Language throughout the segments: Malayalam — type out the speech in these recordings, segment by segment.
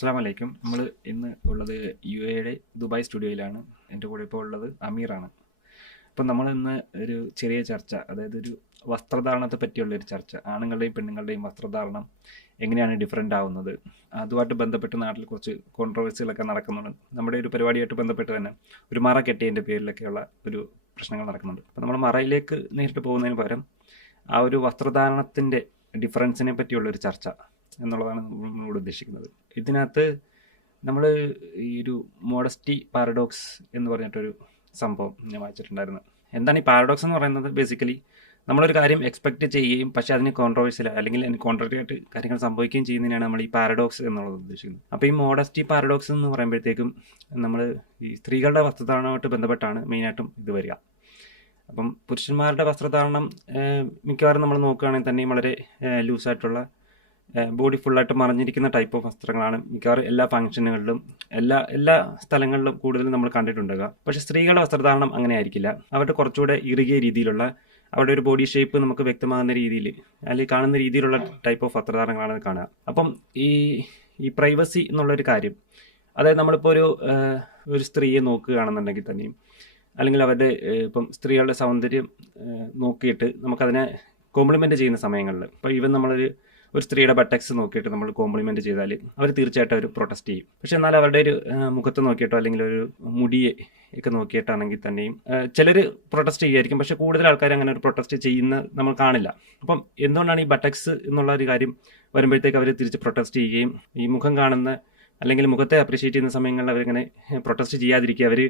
അസ്സലാമു അലൈക്കും. നമ്മൾ ഇന്ന് ഉള്ളത് യുടെ ദുബായ് സ്റ്റുഡിയോയിലാണ്. എൻ്റെ കൂടെ ഇപ്പോൾ ഉള്ളത് അമീറാണ്. അപ്പം നമ്മൾ ഇന്ന് ഒരു ചെറിയ ചർച്ച, അതായത് ഒരു വസ്ത്രധാരണത്തെ പറ്റിയുള്ളൊരു ചർച്ച, ആണുങ്ങളുടെയും പെണ്ണുങ്ങളുടെയും വസ്ത്രധാരണം എങ്ങനെയാണ് ഡിഫറെൻ്റ് ആവുന്നത്, അതുമായിട്ട് ബന്ധപ്പെട്ട് നാട്ടിൽ കുറച്ച് കോൺട്രവേഴ്സികളൊക്കെ നടക്കുന്നുണ്ട്. നമ്മുടെ ഒരു പരിപാടിയായിട്ട് ബന്ധപ്പെട്ട് തന്നെ ഒരു മറ കെട്ടിയതിൻ്റെ പേരിലൊക്കെയുള്ള ഒരു പ്രശ്നങ്ങൾ നടക്കുന്നുണ്ട്. അപ്പം നമ്മൾ മറയിലേക്ക് നേരിട്ട് പോകുന്നതിന് പകരം ആ ഒരു വസ്ത്രധാരണത്തിൻ്റെ ഡിഫറൻസിനെ പറ്റിയുള്ളൊരു ചർച്ച എന്നുള്ളതാണ് നമ്മളോട് ഉദ്ദേശിക്കുന്നത്. ഇതിനകത്ത് നമ്മൾ ഈ ഒരു മോഡസ്റ്റി പാരഡോക്സ് എന്ന് പറഞ്ഞിട്ടൊരു സംഭവം ഞാൻ വായിച്ചിട്ടുണ്ടായിരുന്നു. എന്താണ് ഈ പാരഡോക്സ് എന്ന് പറയുന്നത്? ബേസിക്കലി നമ്മളൊരു കാര്യം എക്സ്പെക്റ്റ് ചെയ്യുകയും പക്ഷേ അതിന് കോൺട്രവേഴ്സിയൽ അല്ലെങ്കിൽ അതിന് കോൺട്രറി ആയിട്ട് കാര്യങ്ങൾ സംഭവിക്കുകയും ചെയ്യുന്നതിനാണ് നമ്മൾ ഈ പാരഡോക്സ് എന്നുള്ളത് ഉദ്ദേശിക്കുന്നത്. അപ്പോൾ ഈ മോഡസ്റ്റി പാരഡോക്സ് എന്ന് പറയുമ്പോഴത്തേക്കും നമ്മൾ ഈ സ്ത്രീകളുടെ വസ്ത്രധാരണമായിട്ട് ബന്ധപ്പെട്ടാണ് മെയിനായിട്ടും ഇത് വരിക. അപ്പം പുരുഷന്മാരുടെ വസ്ത്രധാരണം മിക്കവാറും നമ്മൾ നോക്കുകയാണെങ്കിൽ തന്നെയും വളരെ ലൂസായിട്ടുള്ള ബോഡി ഫുള്ളായിട്ട് മറഞ്ഞിരിക്കുന്ന ടൈപ്പ് ഓഫ് വസ്ത്രങ്ങളാണ് മിക്കവാറും എല്ലാ ഫംഗ്ഷനുകളിലും എല്ലാ സ്ഥലങ്ങളിലും കൂടുതലും നമ്മൾ കണ്ടിട്ടുണ്ടാകുക. പക്ഷേ സ്ത്രീകളുടെ വസ്ത്രധാരണം അങ്ങനെ ആയിരിക്കില്ല. അവരുടെ കുറച്ചുകൂടെ ഇറുകിയ രീതിയിലുള്ള, അവരുടെ ഒരു ബോഡി ഷേപ്പ് നമുക്ക് വ്യക്തമാകുന്ന രീതിയിൽ അല്ലെങ്കിൽ കാണുന്ന രീതിയിലുള്ള ടൈപ്പ് ഓഫ് വസ്ത്രധാരണങ്ങളാണ് കാണുക. അപ്പം ഈ പ്രൈവസി എന്നുള്ളൊരു കാര്യം, അതായത് നമ്മളിപ്പോൾ ഒരു സ്ത്രീയെ നോക്കുകയാണെന്നുണ്ടെങ്കിൽ തന്നെയും അല്ലെങ്കിൽ അവരുടെ ഇപ്പം സ്ത്രീകളുടെ സൗന്ദര്യം നോക്കിയിട്ട് നമുക്കതിനെ കോംപ്ലിമെൻ്റ് ചെയ്യുന്ന സമയങ്ങളിൽ, ഇപ്പോൾ ഈവൻ ഒരു സ്ത്രീയുടെ ബട്ടക്സ് നോക്കിയിട്ട് നമ്മൾ കോംപ്ലിമെൻറ്റ് ചെയ്താൽ അവർ തീർച്ചയായിട്ടും അവർ പ്രൊട്ടസ്റ്റ് ചെയ്യും. പക്ഷെ എന്നാൽ അവരുടെ ഒരു മുഖത്ത് നോക്കിയിട്ടോ അല്ലെങ്കിൽ ഒരു മുടിയെ ഒക്കെ നോക്കിയിട്ടാണെങ്കിൽ തന്നെയും ചിലർ പ്രൊട്ടസ്റ്റ് ചെയ്യുമായിരിക്കും. പക്ഷെ കൂടുതൽ ആൾക്കാർ അങ്ങനെ ഒരു പ്രൊട്ടസ്റ്റ് ചെയ്യുന്ന നമ്മൾ കാണില്ല. അപ്പം എന്തുകൊണ്ടാണ് ഈ ബട്ടക്സ് എന്നുള്ള ഒരു കാര്യം വരുമ്പോഴത്തേക്ക് അവർ തിരിച്ച് പ്രൊട്ടസ്റ്റ് ചെയ്യുകയും ഈ മുഖം കാണുന്ന അല്ലെങ്കിൽ മുഖത്തെ അപ്രീഷിയേറ്റ് ചെയ്യുന്ന സമയങ്ങളിൽ അവരിങ്ങനെ പ്രൊട്ടസ്റ്റ് ചെയ്യാതിരിക്കുക, അവർ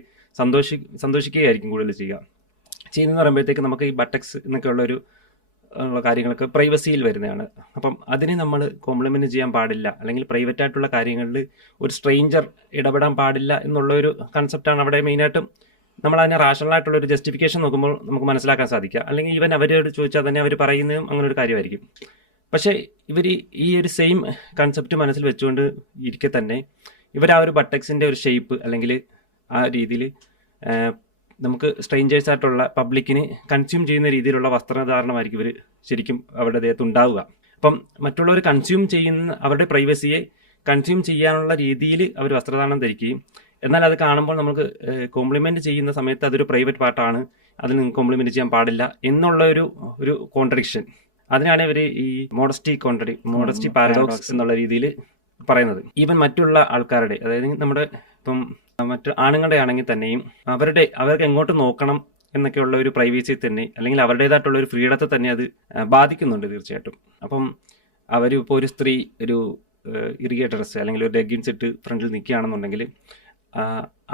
സന്തോഷിക്കുകയായിരിക്കും കൂടുതൽ ചെയ്യുന്നതെന്ന് പറയുമ്പോഴത്തേക്ക് നമുക്ക് ഈ ബട്ടക്സ് എന്നൊക്കെ ഉള്ള കാര്യങ്ങളൊക്കെ പ്രൈവസിയിൽ വരുന്നതാണ്. അപ്പം അതിനെ നമ്മൾ കോംപ്ലിമെൻ്റ് ചെയ്യാൻ പാടില്ല, അല്ലെങ്കിൽ പ്രൈവറ്റ് ആയിട്ടുള്ള കാര്യങ്ങളിൽ ഒരു സ്ട്രേഞ്ചർ ഇടപെടാൻ പാടില്ല എന്നുള്ള ഒരു കൺസെപ്റ്റാണ് അവിടെ മെയിനായിട്ടും. നമ്മൾ അതിനെ റാഷണൽ ഒരു ജസ്റ്റിഫിക്കേഷൻ നോക്കുമ്പോൾ നമുക്ക് മനസ്സിലാക്കാൻ സാധിക്കുക. അല്ലെങ്കിൽ ഈവൻ അവരോട് ചോദിച്ചാൽ തന്നെ അവർ പറയുന്നതും അങ്ങനെ ഒരു കാര്യമായിരിക്കും. പക്ഷേ ഇവർ ഈ ഒരു സെയിം കൺസെപ്റ്റ് മനസ്സിൽ വെച്ചുകൊണ്ട് ഇരിക്കെ തന്നെ ഇവർ ആ ഒരു ബട്ടക്സിൻ്റെ ഒരു ഷേപ്പ് അല്ലെങ്കിൽ ആ രീതിയിൽ നമുക്ക് സ്ട്രേഞ്ചേഴ്സ് ആയിട്ടുള്ള പബ്ലിക്കിന് കൺസ്യൂം ചെയ്യുന്ന രീതിയിലുള്ള വസ്ത്രധാരണമായിരിക്കും ഇവർ ശരിക്കും അവരുടെ ദേഹത്ത് ഉണ്ടാവുക. അപ്പം മറ്റുള്ളവർ കൺസ്യൂം ചെയ്യുന്ന അവരുടെ പ്രൈവസിയെ കൺസ്യൂം ചെയ്യാനുള്ള രീതിയിൽ അവർ വസ്ത്രധാരണം ധരിക്കുകയും, എന്നാൽ അത് കാണുമ്പോൾ നമുക്ക് കോംപ്ലിമെൻറ്റ് ചെയ്യുന്ന സമയത്ത് അതൊരു പ്രൈവറ്റ് പാർട്ടാണ്, അതിന് കോംപ്ലിമെൻറ്റ് ചെയ്യാൻ പാടില്ല എന്നുള്ള ഒരു കോൺട്രഡിക്ഷൻ, അതിനാണ് ഇവർ ഈ മോഡസ്റ്റി പാരഡോക്സ് എന്നുള്ള രീതിയിൽ പറയുന്നത്. ഈവൻ മറ്റുള്ള ആൾക്കാരുടെ, അതായത് നമ്മുടെ ഇപ്പം മറ്റു ആണുങ്ങളുടെ ആണെങ്കിൽ തന്നെയും അവർക്ക് എങ്ങോട്ട് നോക്കണം എന്നൊക്കെയുള്ള ഒരു പ്രൈവസി തന്നെ അല്ലെങ്കിൽ അവരുടേതായിട്ടുള്ള ഒരു ഫ്രീഡത്തെ തന്നെ അത് ബാധിക്കുന്നുണ്ട് തീർച്ചയായിട്ടും. അപ്പം ഇപ്പോൾ ഒരു സ്ത്രീ ഒരു ഇറുകിയ ഡ്രസ്സ് അല്ലെങ്കിൽ ഒരു ലെഗിൻസ് ഇട്ട് ഫ്രണ്ടിൽ നിൽക്കുകയാണെന്നുണ്ടെങ്കിൽ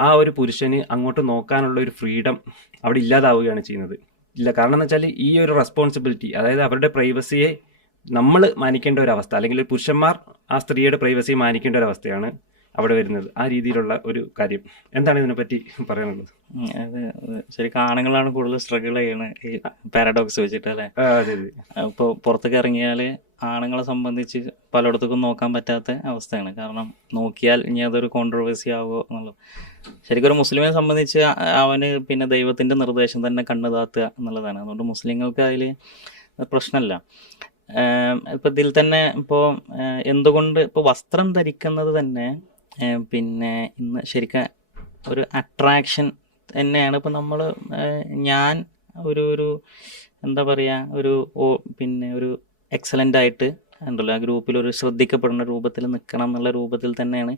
ആ ഒരു പുരുഷന് അങ്ങോട്ട് നോക്കാനുള്ള ഒരു ഫ്രീഡം അവിടെ ഇല്ലാതാവുകയാണ് ചെയ്യുന്നത്. ഇല്ല, കാരണം എന്ന് വെച്ചാൽ ഈ ഒരു റെസ്പോൺസിബിലിറ്റി, അതായത് അവരുടെ പ്രൈവസിയെ നമ്മൾ മാനിക്കേണ്ട ഒരു അവസ്ഥ, അല്ലെങ്കിൽ പുരുഷന്മാർ ആ സ്ത്രീയുടെ പ്രൈവസിയെ മാനിക്കേണ്ട ഒരു അവസ്ഥയാണ് അവിടെ വരുന്നത്. ആ രീതിയിലുള്ള ഒരു കാര്യം. എന്താണ് ഇതിനെപ്പറ്റി പറയാനുള്ളത്? അത് ശരിക്കും ആണുങ്ങളാണ് കൂടുതൽ സ്ട്രഗിൾ ചെയ്യണത് ഈ പാരഡോക്സ് വെച്ചിട്ട്, അല്ലേ? ഇപ്പോൾ പുറത്തേക്ക് ഇറങ്ങിയാൽ ആണുങ്ങളെ സംബന്ധിച്ച് പലയിടത്തേക്കും നോക്കാൻ പറ്റാത്ത അവസ്ഥയാണ്. കാരണം നോക്കിയാൽ ഇനി അതൊരു കോൺട്രവേഴ്സി ആവുമോ എന്നുള്ളത്. ശരിക്കും ഒരു മുസ്ലിമിനെ സംബന്ധിച്ച് അവന് പിന്നെ ദൈവത്തിൻ്റെ നിർദ്ദേശം തന്നെ കണ്ണു താത്തുക എന്നുള്ളതാണ്. അതുകൊണ്ട് മുസ്ലിങ്ങൾക്ക് അതിൽ പ്രശ്നമല്ല. ഇപ്പം ഇതിൽ തന്നെ ഇപ്പോൾ എന്തുകൊണ്ട് ഇപ്പോൾ വസ്ത്രം ധരിക്കുന്നത് തന്നെ പിന്നെ ഇന്ന് ശരിക്കും ഒരു അട്രാക്ഷൻ തന്നെയാണ്. ഇപ്പം ഞാൻ ഒരു എന്താ പറയുക, പിന്നെ ഒരു എക്സലൻ്റ് ആയിട്ട് ഉണ്ടല്ലോ ആ ഗ്രൂപ്പിൽ ഒരു ശ്രദ്ധിക്കപ്പെടുന്ന രൂപത്തിൽ നിൽക്കണം എന്നുള്ള രൂപത്തിൽ തന്നെയാണ്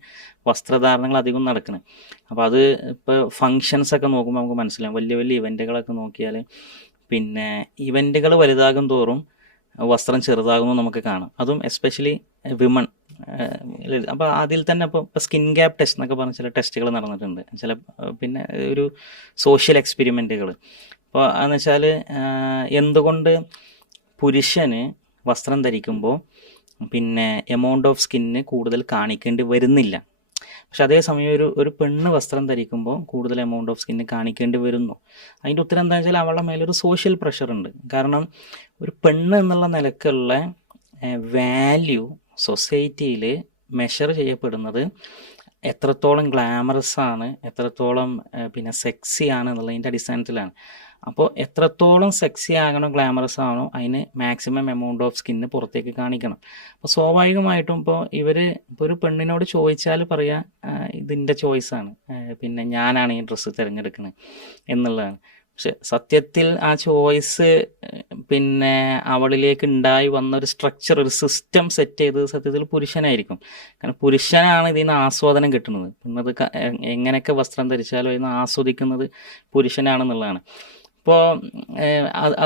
വസ്ത്രധാരണങ്ങൾ അധികം നടക്കുന്നത്. അപ്പോൾ അത് ഇപ്പോൾ ഫങ്ഷൻസൊക്കെ നോക്കുമ്പോൾ നമുക്ക് മനസ്സിലാവും. വലിയ വലിയ ഇവൻറ്റുകളൊക്കെ നോക്കിയാൽ പിന്നെ ഇവൻറ്റുകൾ വലുതാകും തോറും വസ്ത്രം ചെറുതാകുമ്പോൾ നമുക്ക് കാണാം. അതും എസ്പെഷ്യലി വിമൺ. അപ്പോൾ അതിൽ തന്നെ ഇപ്പോൾ സ്കിൻ ഗ്യാപ്പ് ടെസ്റ്റ് എന്നൊക്കെ പറഞ്ഞ ചില ടെസ്റ്റുകൾ നടന്നിട്ടുണ്ട്, ചില പിന്നെ ഒരു സോഷ്യൽ എക്സ്പെരിമെൻറ്റുകൾ. അപ്പോൾ എന്ന് വെച്ചാൽ എന്തുകൊണ്ട് പുരുഷന് വസ്ത്രം ധരിക്കുമ്പോൾ പിന്നെ എമൗണ്ട് ഓഫ് സ്കിന്ന് കൂടുതൽ കാണിക്കേണ്ടി വരുന്നില്ല, പക്ഷെ അതേസമയം ഒരു പെണ്ണ് വസ്ത്രം ധരിക്കുമ്പോൾ കൂടുതൽ എമൗണ്ട് ഓഫ് സ്കിന്ന് കാണിക്കേണ്ടി വരുന്നു. അതിൻ്റെ ഉത്തരം എന്താ വെച്ചാൽ അവളുടെ മേലൊരു സോഷ്യൽ പ്രഷർ ഉണ്ട്. കാരണം ഒരു പെണ്ണ് എന്നുള്ള നിലക്കുള്ള വാല്യൂ സൊസൈറ്റിയിൽ മെഷർ ചെയ്യപ്പെടുന്നത് എത്രത്തോളം ഗ്ലാമറസ് ആണ്, എത്രത്തോളം പിന്നെ സെക്സി ആണ് എന്നുള്ളതിൻ്റെ അടിസ്ഥാനത്തിലാണ്. അപ്പോൾ എത്രത്തോളം സെക്സി ആകണോ ഗ്ലാമറസ് ആണോ അതിന് മാക്സിമം എമൗണ്ട് ഓഫ് സ്കിന്ന് പുറത്തേക്ക് കാണിക്കണം. അപ്പോൾ സ്വാഭാവികമായിട്ടും ഇപ്പോൾ ഇപ്പോൾ ഒരു പെണ്ണിനോട് ചോദിച്ചാൽ പറയാ ഇതിൻ്റെ ചോയ്സാണ്, പിന്നെ ഞാനാണ് ഈ ഡ്രസ്സ് തിരഞ്ഞെടുക്കുന്നത് എന്നുള്ളതാണ്. പക്ഷെ സത്യത്തിൽ ആ ചോയ്സ് പിന്നെ അവളിലേക്ക് ഉണ്ടായി വന്ന ഒരു സ്ട്രക്ചർ, ഒരു സിസ്റ്റം സെറ്റ് ചെയ്തത് സത്യത്തിൽ പുരുഷനായിരിക്കും. കാരണം പുരുഷനാണ് ഇതിന് ആസ്വാദനം കിട്ടുന്നത്. പിന്നെ അത് എങ്ങനെയൊക്കെ വസ്ത്രം ധരിച്ചാലും ഇതിന് ആസ്വദിക്കുന്നത് പുരുഷനാണെന്നുള്ളതാണ്. ഇപ്പോൾ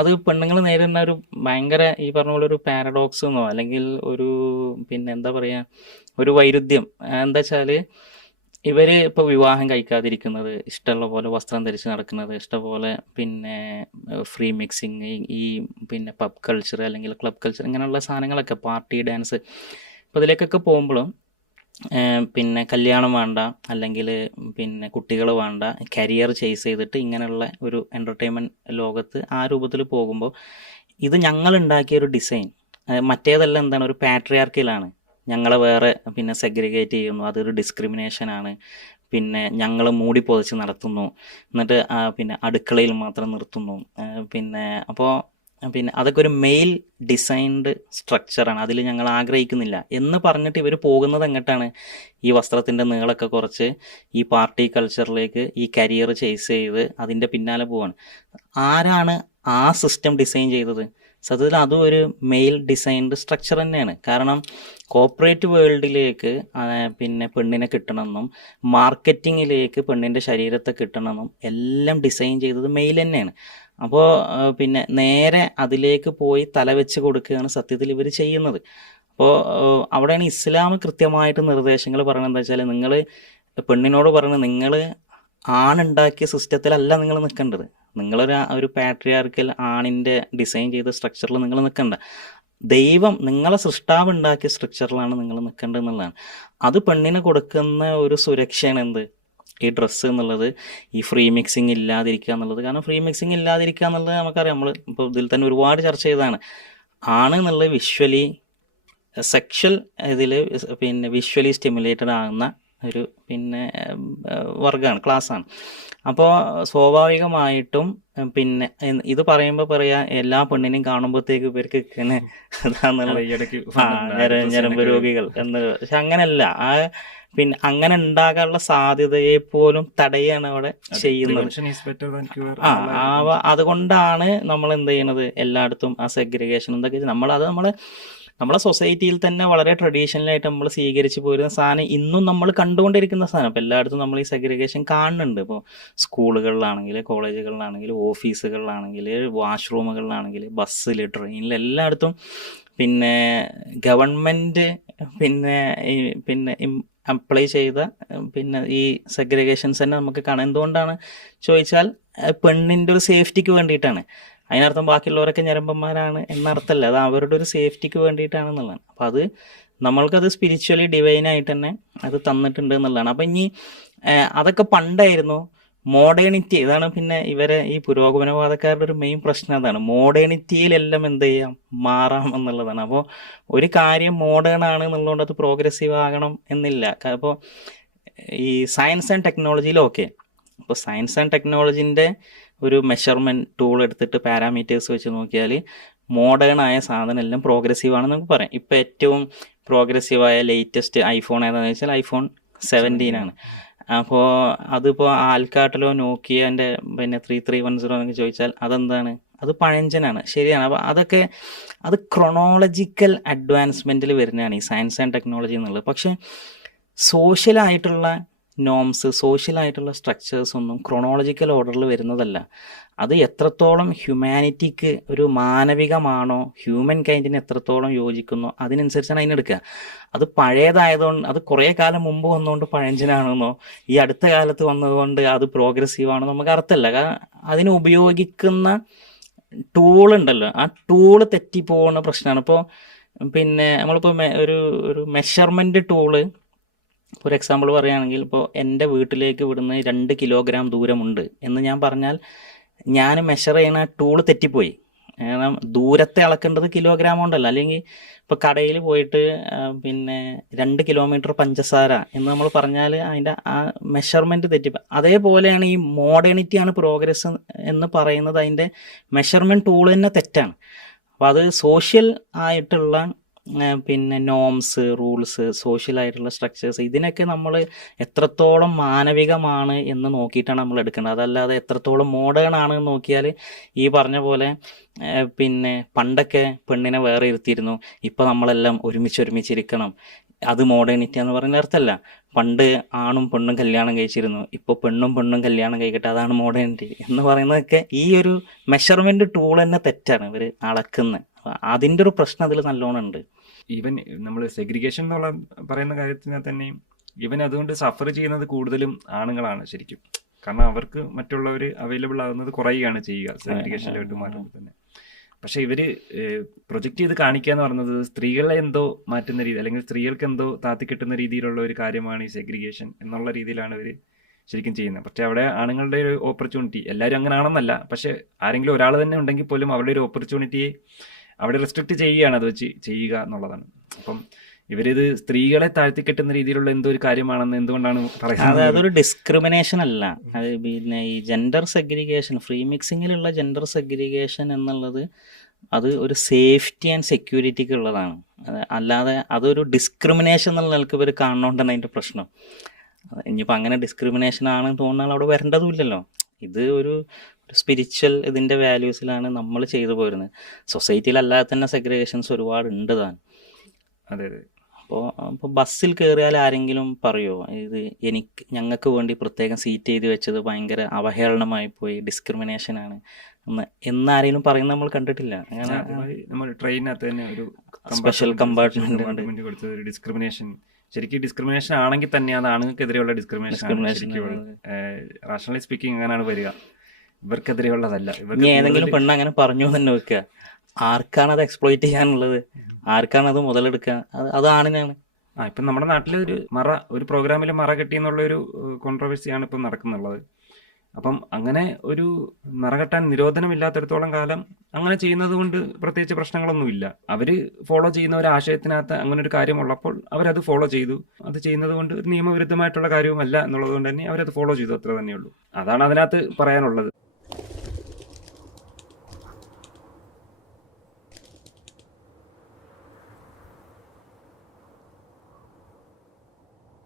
അത് പെണ്ണുങ്ങൾ നേരിടുന്ന ഒരു ഭയങ്കര ഈ പറഞ്ഞ പോലെ ഒരു പാരഡോക്സ് എന്നോ അല്ലെങ്കിൽ ഒരു പിന്നെ എന്താ പറയുക ഒരു വൈരുദ്ധ്യം എന്താ വെച്ചാൽ ഇവർ ഇപ്പോൾ വിവാഹം കഴിക്കാതിരിക്കുന്നത്, ഇഷ്ടമുള്ള പോലെ വസ്ത്രം ധരിച്ച് നടക്കുന്നത്, ഇഷ്ടംപോലെ പിന്നെ ഫ്രീ മിക്സിങ്, ഈ പിന്നെ പബ് കൾച്ചർ അല്ലെങ്കിൽ ക്ലബ് കൾച്ചർ ഇങ്ങനെയുള്ള സാധനങ്ങളൊക്കെ, പാർട്ടി ഡാൻസ്, ഇപ്പോൾ ഇതിലേക്കൊക്കെ പോകുമ്പോഴും പിന്നെ കല്യാണം വേണ്ട അല്ലെങ്കിൽ പിന്നെ കുട്ടികൾ വേണ്ട, കരിയർ ചേസ് ചെയ്തിട്ട് ഇങ്ങനെയുള്ള ഒരു എൻ്റർടൈൻമെൻറ്റ് ലോകത്ത് ആ രൂപത്തിൽ പോകുമ്പോൾ ഇത് ഞങ്ങളുണ്ടാക്കിയ ഒരു ഡിസൈൻ, മറ്റേതെല്ലാം എന്താണ് ഒരു പാട്രിയാർക്കിലാണ്. ഞങ്ങളെ വേറെ പിന്നെ സെഗ്രിഗേറ്റ് ചെയ്യുന്നു, അതൊരു ഡിസ്ക്രിമിനേഷനാണ്. പിന്നെ ഞങ്ങൾ മൂടി പൊതിച്ച് നടത്തുന്നു, എന്നിട്ട് പിന്നെ അടുക്കളയിൽ മാത്രം നിർത്തുന്നു. പിന്നെ അപ്പോൾ പിന്നെ അതൊക്കെ ഒരു മെയിൽ ഡിസൈൻഡ് സ്ട്രക്ചറാണ്, അതിൽ ഞങ്ങൾ ആഗ്രഹിക്കുന്നില്ല എന്ന് പറഞ്ഞിട്ട് ഇവർ പോകുന്നത് എങ്ങോട്ടാണ്? ഈ വസ്ത്രത്തിൻ്റെ നീളമൊക്കെ കുറച്ച് ഈ പാർട്ടി കൾച്ചറിലേക്ക് ഈ കരിയർ ചേസ് ചെയ്ത് അതിൻ്റെ പിന്നാലെ പോവാണ്. ആരാണ് ആ സിസ്റ്റം ഡിസൈൻ ചെയ്തത്? സത്യത്തിൽ അതും ഒരു മെയിൽ ഡിസൈൻഡ് സ്ട്രക്ചർ തന്നെയാണ്. കാരണം കോർപ്പറേറ്റ് വേൾഡിലേക്ക് പിന്നെ പെണ്ണിനെ കിട്ടണമെന്നും മാർക്കറ്റിങ്ങിലേക്ക് പെണ്ണിൻ്റെ ശരീരത്തെ കിട്ടണമെന്നും എല്ലാം ഡിസൈൻ ചെയ്തത് മെയിൽ തന്നെയാണ്. അപ്പോൾ പിന്നെ നേരെ അതിലേക്ക് പോയി തലവെച്ച് കൊടുക്കുകയാണ് സത്യത്തിൽ ഇവർ ചെയ്യുന്നത്. അപ്പോൾ അവിടെയാണ് ഇസ്ലാം കൃത്യമായിട്ട് നിർദ്ദേശങ്ങൾ പറയുന്നത്. എന്താ വെച്ചാൽ നിങ്ങൾ പെണ്ണിനോട് പറയുന്നത് നിങ്ങൾ ആണുണ്ടാക്കിയ സിസ്റ്റത്തിലല്ല നിങ്ങൾ നിൽക്കേണ്ടത്. നിങ്ങളൊരു പാട്രിയാർക്കൽ ആണിൻ്റെ ഡിസൈൻ ചെയ്ത സ്ട്രക്ചറിൽ നിങ്ങൾ നിൽക്കണ്ട. ദൈവം നിങ്ങളെ സൃഷ്ടാവ് ഉണ്ടാക്കിയ സ്ട്രക്ചറിലാണ് നിങ്ങൾ നിൽക്കേണ്ടത് എന്നുള്ളതാണ്. അത് പെണ്ണിന് കൊടുക്കുന്ന ഒരു സുരക്ഷയാണ് എന്ത്? ഈ ഡ്രസ്സ് എന്നുള്ളത്, ഈ ഫ്രീ മിക്സിങ് ഇല്ലാതിരിക്കുക എന്നുള്ളത്. കാരണം ഫ്രീ മിക്സിങ് ഇല്ലാതിരിക്കുക എന്നുള്ളത് നമുക്കറിയാം, നമ്മൾ ഇപ്പോൾ ഇതിൽ തന്നെ ഒരുപാട് ചർച്ച ചെയ്തതാണ്. ആണ് എന്നുള്ളത് വിഷ്വലി സെക്ഷൽ ഇതിൽ പിന്നെ വിഷ്വലി സ്റ്റിമുലേറ്റഡ് ആകുന്ന ഒരു പിന്നെ വർഗ്ഗമാണ്, ക്ലാസ്സാണ്. അപ്പോൾ സ്വാഭാവികമായിട്ടും പിന്നെ ഇത് പറയുമ്പോൾ പറയാ എല്ലാ പെണ്ണിനെയും കാണുമ്പോഴത്തേക്ക് ഇവർക്ക് ഇങ്ങനെ ഞരമ്പ് രോഗികൾ എന്ന്. പക്ഷെ അങ്ങനെയല്ല, പിന്നെ അങ്ങനെ ഉണ്ടാകാനുള്ള സാധ്യതയെ പോലും തടയാണ് അവിടെ ചെയ്യുന്നത്. അതുകൊണ്ടാണ് നമ്മൾ എന്ത് ചെയ്യണത്, എല്ലായിടത്തും ആ സെഗ്രിഗേഷൻ എന്തൊക്കെ നമ്മളെ സൊസൈറ്റിയിൽ തന്നെ വളരെ ട്രഡീഷണലായിട്ട് നമ്മൾ സ്വീകരിച്ച് പോരുന്ന സാധനം ഇന്നും നമ്മൾ കണ്ടുകൊണ്ടിരിക്കുന്ന സാധനം. അപ്പോൾ എല്ലായിടത്തും നമ്മൾ ഈ സെഗ്രിഗേഷൻ കാണുന്നുണ്ട്. ഇപ്പോൾ സ്കൂളുകളിലാണെങ്കിൽ, കോളേജുകളിലാണെങ്കിൽ, ഓഫീസുകളിലാണെങ്കിൽ, വാഷ്റൂമുകളിലാണെങ്കിൽ, ബസ്സിൽ, ട്രെയിനിൽ, എല്ലായിടത്തും പിന്നെ ഗവൺമെൻറ് പിന്നെ അപ്ലൈ ചെയ്ത പിന്നെ ഈ സെഗ്രിഗേഷൻസ് തന്നെ നമുക്ക് കാണാം. എന്തുകൊണ്ടാണ് ചോദിച്ചാൽ പെണ്ണിൻ്റെ ഒരു സേഫ്റ്റിക്ക് വേണ്ടിയിട്ടാണ്. അതിനർത്ഥം ബാക്കിയുള്ളവരൊക്കെ ഞരമ്പന്മാരാണ് എന്നർത്ഥമല്ല, അത് അവരുടെ ഒരു സേഫ്റ്റിക്ക് വേണ്ടിയിട്ടാണെന്നുള്ളതാണ്. അപ്പോൾ അത് നമ്മൾക്കത് സ്പിരിച്വലി ഡിവൈനായിട്ട് തന്നെ അത് തന്നിട്ടുണ്ട് എന്നുള്ളതാണ്. അപ്പം ഇനി അതൊക്കെ പണ്ടായിരുന്നു. മോഡേണിറ്റി, ഇതാണ് പിന്നെ ഇവരെ ഈ പുരോഗമനവാദക്കാരുടെ ഒരു മെയിൻ പ്രശ്നം. അതാണ് മോഡേണിറ്റിയിലെല്ലാം എന്ത് ചെയ്യാം, മാറാം എന്നുള്ളതാണ്. അപ്പോൾ ഒരു കാര്യം മോഡേൺ ആണ് എന്നുള്ളതുകൊണ്ട് അത് പ്രോഗ്രസീവ് ആകണം എന്നില്ല. അപ്പോൾ ഈ സയൻസ് ആൻഡ് ടെക്നോളജിയിൽ ഓക്കെ, അപ്പോൾ സയൻസ് ആൻഡ് ടെക്നോളജിൻ്റെ ഒരു മെഷർമെൻറ്റ് ടൂൾ എടുത്തിട്ട് പാരാമീറ്റേഴ്സ് വെച്ച് നോക്കിയാൽ മോഡേൺ ആയ സാധനം എല്ലാം പ്രോഗ്രസീവ് ആണെന്ന് നമുക്ക് പറയാം. ഇപ്പോൾ ഏറ്റവും പ്രോഗ്രസീവായ ലേറ്റസ്റ്റ് ഐഫോൺ ഏതാണെന്ന് വെച്ചാൽ iPhone 17 ആണ്. അപ്പോൾ അതിപ്പോൾ ആൽക്കാട്ടിലോ നോക്കിയൻ്റെ പിന്നെ 3310 എന്നൊക്കെ ചോദിച്ചാൽ അതെന്താണ്? അത് പഴഞ്ചനാണ്, ശരിയാണ്. അപ്പോൾ അത് ക്രൊണോളജിക്കൽ അഡ്വാൻസ്മെൻറ്റിൽ വരുന്നതാണ് ഈ സയൻസ് ആൻഡ് ടെക്നോളജി എന്നുള്ളത്. പക്ഷേ സോഷ്യലായിട്ടുള്ള നോംസ്, സോഷ്യലായിട്ടുള്ള സ്ട്രക്ചേഴ്സ് ഒന്നും ക്രൊണോളജിക്കൽ ഓർഡറിൽ വരുന്നതല്ല. അത് എത്രത്തോളം ഹ്യൂമാനിറ്റിക്ക് ഒരു മാനവികമാണോ, ഹ്യൂമൻ കൈൻഡിന് എത്രത്തോളം യോജിക്കുന്നോ അതിനനുസരിച്ചാണ് അതിനെടുക്കുക. അത് പഴയതായതുകൊണ്ട്, അത് കുറേ കാലം മുമ്പ് വന്നുകൊണ്ട് പഴഞ്ചനാണെന്നോ ഈ അടുത്ത കാലത്ത് വന്നതുകൊണ്ട് അത് പ്രോഗ്രസീവ് ആണോ നമുക്ക് അർത്ഥമല്ല. കാരണം അതിന് ഉപയോഗിക്കുന്ന ടൂൾ ഉണ്ടല്ലോ, ആ ടൂള് തെറ്റിപ്പോകുന്ന പ്രശ്നമാണ്. ഇപ്പോൾ പിന്നെ നമ്മളിപ്പോൾ ഒരു മെഷർമെൻറ്റ് ടൂള്, ഫോർ എക്സാമ്പിൾ പറയുകയാണെങ്കിൽ, ഇപ്പോൾ എൻ്റെ വീട്ടിലേക്ക് ഇവിടുന്ന് 2 കിലോഗ്രാം ദൂരമുണ്ട് എന്ന് ഞാൻ പറഞ്ഞാൽ ഞാൻ മെഷർ ചെയ്യുന്ന ടൂള് തെറ്റിപ്പോയി. കാരണം ദൂരത്തെ അളക്കേണ്ടത് കിലോഗ്രാം കൊണ്ടല്ല. അല്ലെങ്കിൽ ഇപ്പോൾ കടയിൽ പോയിട്ട് പിന്നെ 2 കിലോമീറ്റർ പഞ്ചസാര എന്ന് നമ്മൾ പറഞ്ഞാൽ അതിൻ്റെ ആ മെഷർമെൻറ്റ് തെറ്റി. അതേപോലെയാണ് ഈ മോഡേണിറ്റിയാണ് പ്രോഗ്രസ് എന്ന് പറയുന്നത്, അതിൻ്റെ മെഷർമെൻറ്റ് ടൂൾ തന്നെ തെറ്റാണ്. അപ്പോൾ അത് സോഷ്യൽ ആയിട്ടുള്ള പിന്നെ നോംസ്, റൂൾസ്, സോഷ്യലായിട്ടുള്ള സ്ട്രക്ചേഴ്സ്, ഇതിനൊക്കെ നമ്മൾ എത്രത്തോളം മാനവികമാണ് എന്ന് നോക്കിയിട്ടാണ് നമ്മൾ എടുക്കേണ്ടത്. അതല്ലാതെ എത്രത്തോളം മോഡേൺ ആണ് എന്ന് നോക്കിയാൽ ഈ പറഞ്ഞ പോലെ പിന്നെ പണ്ടൊക്കെ പെണ്ണിനെ വേറെ ഇരുത്തിയിരുന്നു, ഇപ്പോൾ നമ്മളെല്ലാം ഒരുമിച്ചിരിക്കണം, അത് മോഡേണിറ്റി എന്ന് പറയുന്ന അർത്ഥമല്ല. പണ്ട് ആണും പെണ്ണും കല്യാണം കഴിച്ചിരുന്നു, ഇപ്പോൾ പെണ്ണും കല്യാണം കഴിക്കട്ടെ, അതാണ് മോഡേണിറ്റി എന്ന് പറയുന്നതൊക്കെ ഈ ഒരു മെഷർമെൻറ്റ് ടൂൾ തന്നെ തെറ്റാണ് ഇവർ അളക്കുന്നത്. അതിൻ്റെ ഒരു പ്രശ്നം അതിൽ നല്ലോണം ഉണ്ട്. ഈവൻ നമ്മൾ സെഗ്രിഗേഷൻ എന്നുള്ള പറയുന്ന കാര്യത്തിന് തന്നെയും ഈവൻ അതുകൊണ്ട് സഫർ ചെയ്യുന്നത് കൂടുതലും ആണുങ്ങളാണ് ശരിക്കും. കാരണം അവർക്ക് മറ്റുള്ളവർ അവൈലബിൾ ആകുന്നത് കുറയുകയാണ് ചെയ്യുക സെഗ്രിഗേഷനിലോട്ട് മാറുമ്പോൾ തന്നെ. പക്ഷെ ഇവര് പ്രൊജക്റ്റ് ചെയ്ത് കാണിക്കുക എന്ന് പറയുന്നത് സ്ത്രീകളെ എന്തോ മാറ്റുന്ന രീതി, അല്ലെങ്കിൽ സ്ത്രീകൾക്ക് എന്തോ താത്തിക്കിട്ടുന്ന രീതിയിലുള്ള ഒരു കാര്യമാണ് ഈ സെഗ്രിഗേഷൻ എന്നുള്ള രീതിയിലാണ് ഇവർ ശരിക്കും ചെയ്യുന്നത്. പക്ഷെ അവിടെ ആണുങ്ങളുടെ ഒരു ഓപ്പർച്യൂണിറ്റി, എല്ലാവരും അങ്ങനെ ആണെന്നല്ല, പക്ഷെ ആരെങ്കിലും ഒരാൾ തന്നെ ഉണ്ടെങ്കിൽ പോലും അവരുടെ ഒരു ഓപ്പർച്യൂണിറ്റിയെ അവിടെ റെസ്ട്രിക്റ്റ് ചെയ്യുകയാണ് അത് വെച്ച് ചെയ്യുക എന്നുള്ളതാണ്. അപ്പം ഇവരിത് സ്ത്രീകളെ താഴ്ത്തിക്കെട്ടുന്ന രീതിയിലുള്ള എന്തോ ഒരു കാര്യമാണെന്ന് എന്തുകൊണ്ടാണ് പറയുന്നത്? അതൊരു ഡിസ്ക്രിമിനേഷൻ അല്ല. അത് പിന്നെ ഈ ജെൻഡർ സെഗ്രിഗേഷൻ, ഫ്രീ മിക്സിങ്ങിലുള്ള ജെൻഡർ സെഗ്രിഗേഷൻ എന്നുള്ളത് അത് ഒരു സേഫ്റ്റി ആൻഡ് സെക്യൂരിറ്റിക്ക് ഉള്ളതാണ്. അല്ലാതെ അതൊരു ഡിസ്ക്രിമിനേഷൻ എന്നുള്ള നിലക്ക് ഇവർ കാണുന്നതുകൊണ്ടാണ് അതിൻ്റെ പ്രശ്നം. ഇനിയിപ്പോൾ അങ്ങനെ ഡിസ്ക്രിമിനേഷൻ ആണെന്ന് തോന്നുന്നാൽ അവിടെ വരേണ്ടതുമില്ലല്ലോ. ഇത് ഒരു സ്പിരിച്വൽ ഇതിൻ്റെ വാല്യൂസിലാണ് നമ്മൾ ചെയ്തു പോരുന്നത്. സൊസൈറ്റിയിലല്ലാതെ തന്നെ സെഗ്രിഗേഷൻസ് ഒരുപാട് ഉണ്ട് താൻ. അതെ അതെ. അപ്പോൾ ബസ്സിൽ കയറിയാൽ ആരെങ്കിലും പറയുമോ ഇത് ഞങ്ങൾക്ക് വേണ്ടി പ്രത്യേകം സീറ്റ് ചെയ്ത് വെച്ചത് ഭയങ്കര അവഹേളനമായി പോയി, ഡിസ്ക്രിമിനേഷനാണ് എന്നാരെങ്കിലും പറയുന്നത് നമ്മൾ കണ്ടിട്ടില്ല. നമ്മൾ ട്രെയിനകത്ത് തന്നെ ഒരു സ്പെഷ്യൽ കമ്പാർട്ട്മെന്റ് കൊടുത്തത് ഒരു ഡിസ്ക്രിമിനേഷൻ, ശരിക്കും ഡിസ്ക്രിമിനേഷൻ ആണെങ്കിൽ തന്നെ അത് ആണുങ്ങൾക്കെതിരെയുള്ള ഡിസ്ക്രിമിനേഷൻ. റാഷണലി സ്പീക്കിംഗ് അങ്ങനെയാണ് വരിക, ഇവർക്കെതിരെയുള്ളതല്ല. ഇനി ഏതെങ്കിലും പെണ്ണ് അങ്ങനെ പറഞ്ഞു തന്നെ വെക്കുക, ആർക്കാണ് അത് എക്സ്പ്ലോയിറ്റ് ചെയ്യാനുള്ളത്, ആർക്കാണ് അത് മുതലെടുക്കുക? അത് ആണിനാണ്. ഇപ്പം നമ്മുടെ നാട്ടിൽ ഒരു പ്രോഗ്രാമിൽ മറ കെട്ടി എന്നുള്ള ഒരു കോൺട്രവേഴ്സിയാണ് ഇപ്പം നടക്കുന്നുള്ളത്. അപ്പം അങ്ങനെ ഒരു മറ കെട്ടാൻ നിരോധനമില്ലാത്തിടത്തോളം കാലം അങ്ങനെ ചെയ്യുന്നത് കൊണ്ട് പ്രത്യേകിച്ച് പ്രശ്നങ്ങളൊന്നുമില്ല. അവര് ഫോളോ ചെയ്യുന്ന ഒരു ആശയത്തിനകത്ത് അങ്ങനെ ഒരു കാര്യമുള്ളപ്പോൾ അവരത് ഫോളോ ചെയ്തു. അത് ചെയ്യുന്നത് കൊണ്ട് ഒരു നിയമവിരുദ്ധമായിട്ടുള്ള കാര്യവുമല്ല എന്നുള്ളത് കൊണ്ട് തന്നെ അവരത് ഫോളോ ചെയ്തു, അത്ര തന്നെയുള്ളൂ. അതാണ് അതിനകത്ത് പറയാനുള്ളത്.